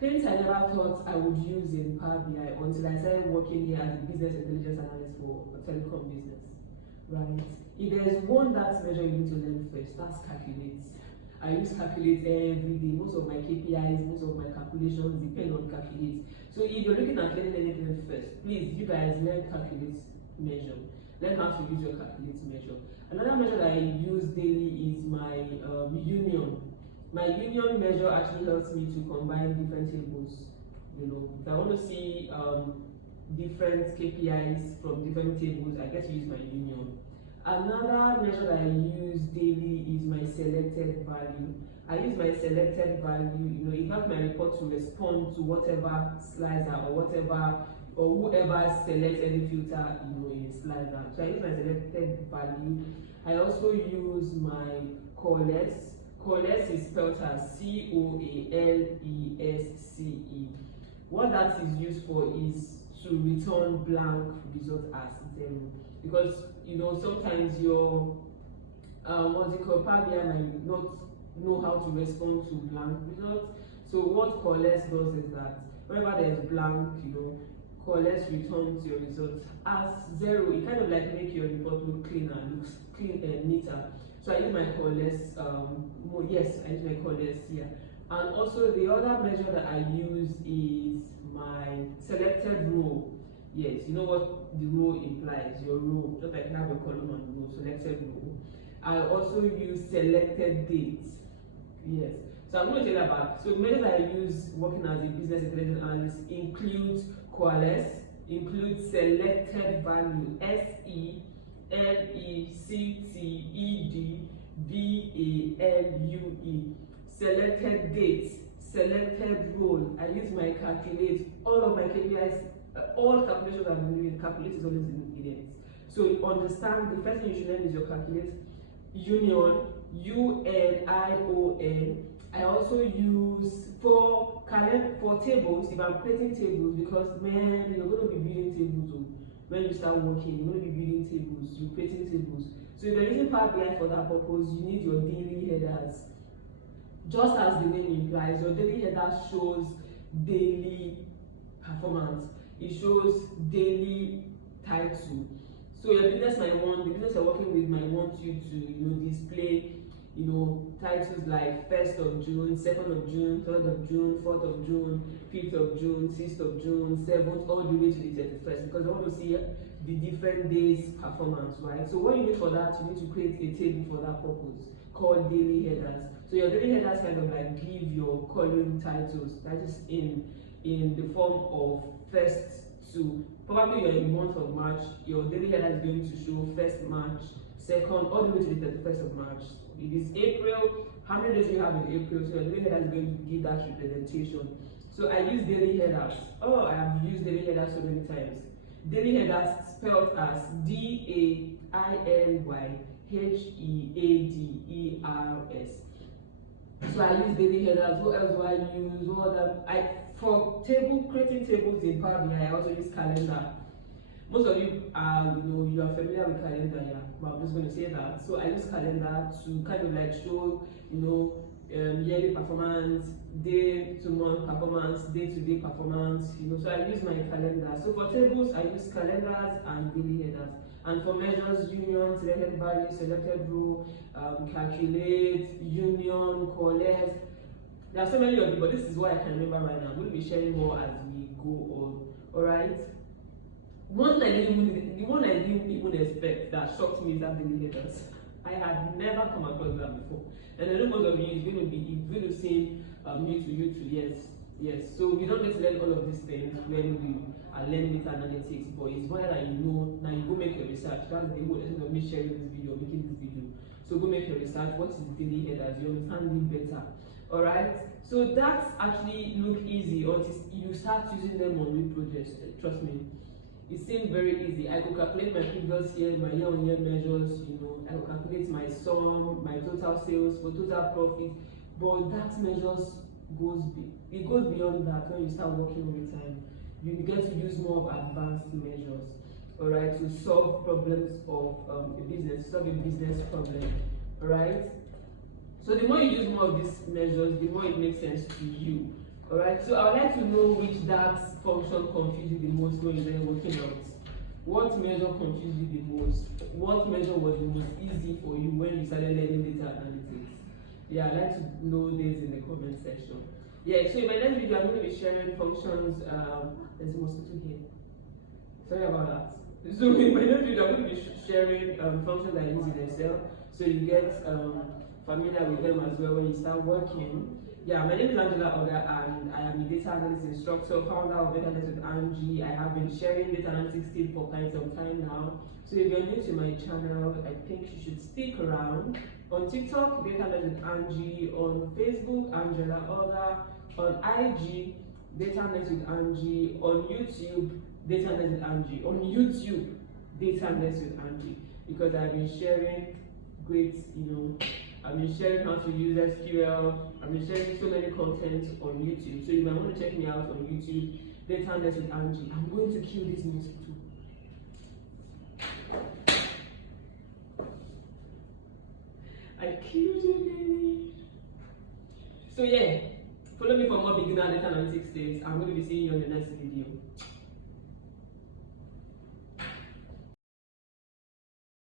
Things I never thought I would use in Power BI until I started working here as a business intelligence analyst for a telecom business, right? If there's one that measure you need to learn first, that's calculate. I use calculate every day. Most of my KPIs, most of my calculations depend on calculate. So if you're looking at learning anything first, please, you guys learn calculate measure. Learn how to use your calculate measure. Another measure that I use daily is my union. My union measure actually helps me to combine different tables. You know, if I want to see different KPIs from different tables, I get to use my union. Another measure that I use daily is my selected value. I use my selected value, you know, it helps my report to respond to whatever slicer or whoever selects any filter, you know, in a slicer. So I use my selected value. I also use my COALESCE. COALESCE is spelled as COALESCE. What that is used for is to return blank result as 0, because you know sometimes your Power BI might not know how to respond to blank results. So what COALESCE does is that whenever there's blank, you know, COALESCE returns your results as 0. It kind of like make your report look cleaner, looks clean and neater. So I use my COALESCE, yes, I use my COALESCE here. And also the other measure that I use is my selected row. Yes, you know what the row implies, your row, just like you have a column and row, selected row. I also use selected dates. Yes, so I'm going to tell you about, so the measures I use working as a business intelligence analyst includes COALESCE, includes selected value, SELECTEDVALUE, selected dates, selected role. I use my calculate, all of my KPIs, all calculations I'm doing, calculate is always in it. So understand, the first thing you should learn is your calculate union, UNION. I also use for tables, if I'm creating tables, because man, you're going to be building tables when you start working, you're going to be building tables, you're creating tables. So if you're using Power BI for that purpose, you need your daily headers. Just as the name implies, your daily header shows daily performance. It shows daily title. So your business might want, the business you're working with might want you to, you know, display, you know, titles like 1st of June, 2nd of June, 3rd of June, 4th of June, 5th of June, 6th of June, 7th, all the way to the 31st, because I want to see the different days performance, right? So what you need for that, you need to create a table for that purpose called daily headers. So your daily headers kind of like give your column titles, that is in the form of 1st to, probably you're in the month of March, your daily header is going to show 1st March, 2nd, all the way to the 31st of March. If it's April, how many days do you have in April? So your daily header is going to give that representation. So I use daily headers. Oh, I have used daily headers so many times. Daily headers spelled as DAILYHEADERS. So I use daily headers. What else do I use? For creating tables in Power BI, I also use calendar. Most of you are, you are familiar with calendar, yeah. But I'm just going to say that. So I use calendar to kind of like show, yearly performance, day-to-month performance, day-to-day performance, So I use my calendar. So for tables, I use calendars and daily headers. And for measures, union, selected value, selected row, calculate, union, COALESCE. There are so many of them, but this is what I can remember right now. I'm going to be sharing more as we go on. All right. The one I didn't even expect that shocked me is that daily headers. I had never come across that before. And I know most of you it's going to seem new to you too. Yes. So we don't get to learn all of these things when we are learning data analytics, but it's why that now you go make your research. That's the whole essence of me sharing this video, making this video. So go make your research. What is daily headers? You understand it better. All right. So that's actually look easy until you start using them on new projects. Trust me. It seemed very easy. I could calculate my previous year, my year-on-year measures, I could calculate my sum, my total sales, for total profit, but that measures goes beyond that when you start working over time. You get to use more of advanced measures, all right, to solve problems of a business problem, all right? So the more you use more of these measures, the more it makes sense to you, Alright, so I would like to know which DAX function confused you the most when you were working out. What measure confused you the most? What measure was the most easy for you when you started learning data analytics? Yeah, I'd like to know this in the comment section. Yeah, so in my next video, I'm going to be sharing functions. There's a mosquito here. Sorry about that. So in my next video, I'm going to be sharing functions that I use in Excel, so you get familiar with them as well when you start working. Yeah, my name is Angela Oga, and I am a data analyst instructor, founder of Data Analyst with Angie. I have been sharing data analytics tips for quite some time now. So if you're new to my channel, I think you should stick around. On TikTok, Data Analyst with Angie. On Facebook, Angela Oga. On IG, Data Analyst with Angie. On YouTube, Data Analyst with Angie. On YouTube, Data Analyst with Angie. Because I've been sharing great, I've been sharing how to use SQL. I've been sharing so many content on YouTube. So you might want to check me out on YouTube, Data Analyst with Angie. I'm going to kill this mosquito. I killed you, baby. So yeah, follow me for more beginner data analytics tips. I'm going to be seeing you on the next video.